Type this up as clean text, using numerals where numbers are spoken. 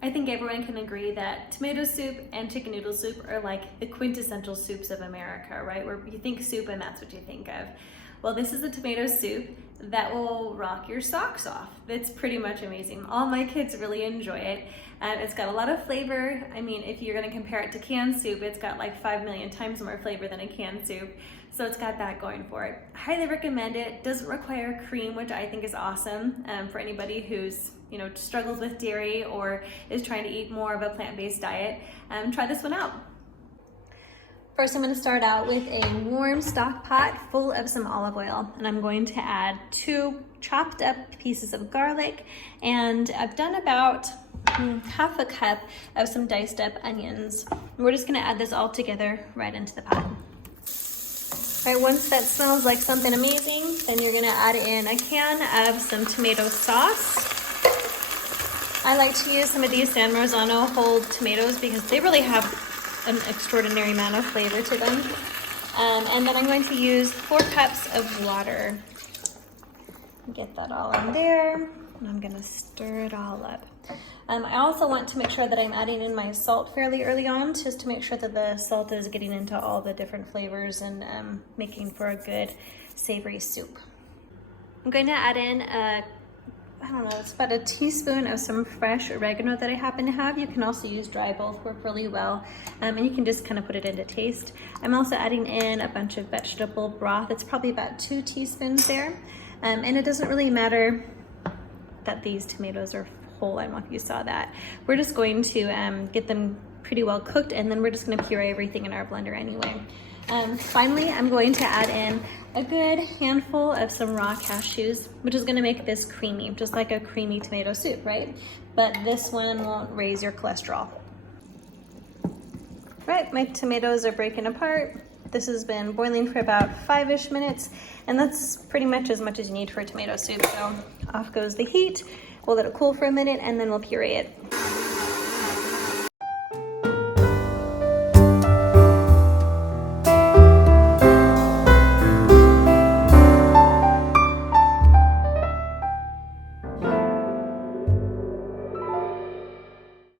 I think everyone can agree that tomato soup and chicken noodle soup are like the quintessential soups of America, right? Where you think soup and that's what you think of. Well, this is a tomato soup that will rock your socks off. It's pretty much amazing. All my kids really enjoy it. It's got a lot of flavor. I mean, if you're gonna compare it to canned soup, it's got like 5 million times more flavor than a canned soup. So it's got that going for it. Highly recommend it. Doesn't require cream, which I think is awesome for anybody who's struggles with dairy or is trying to eat more of a plant-based diet. Try this one out. First, I'm going to start out with a warm stock pot full of some olive oil, and I'm going to add 2 chopped up pieces of garlic, and I've done about half a cup of some diced up onions. We're just going to add this all together right into the pot. All right, once that smells like something amazing, then you're going to add in a can of some tomato sauce. I like to use some of these San Marzano whole tomatoes because they really have an extraordinary amount of flavor to them. And then I'm going to use 4 cups of water. Get that all in there, and I'm gonna stir it all up. I also want to make sure that I'm adding in my salt fairly early on, just to make sure that the salt is getting into all the different flavors and making for a good savory soup. I'm going to add in I don't know, it's about a teaspoon of some fresh oregano that I happen to have. You can also use dry, both work really well. And you can just kind of put it into taste. I'm also adding in a bunch of vegetable broth. It's probably about 2 teaspoons there. And it doesn't really matter that these tomatoes are whole. I don't know if you saw that. We're just going to get them pretty well cooked, and then we're just gonna puree everything in our blender anyway. Finally, I'm going to add in a good handful of some raw cashews, which is gonna make this creamy, just like a creamy tomato soup, right? But this one won't raise your cholesterol. Right, my tomatoes are breaking apart. This has been boiling for about 5-ish minutes, and that's pretty much as you need for a tomato soup. So off goes the heat. We'll let it cool for a minute, and then we'll puree it.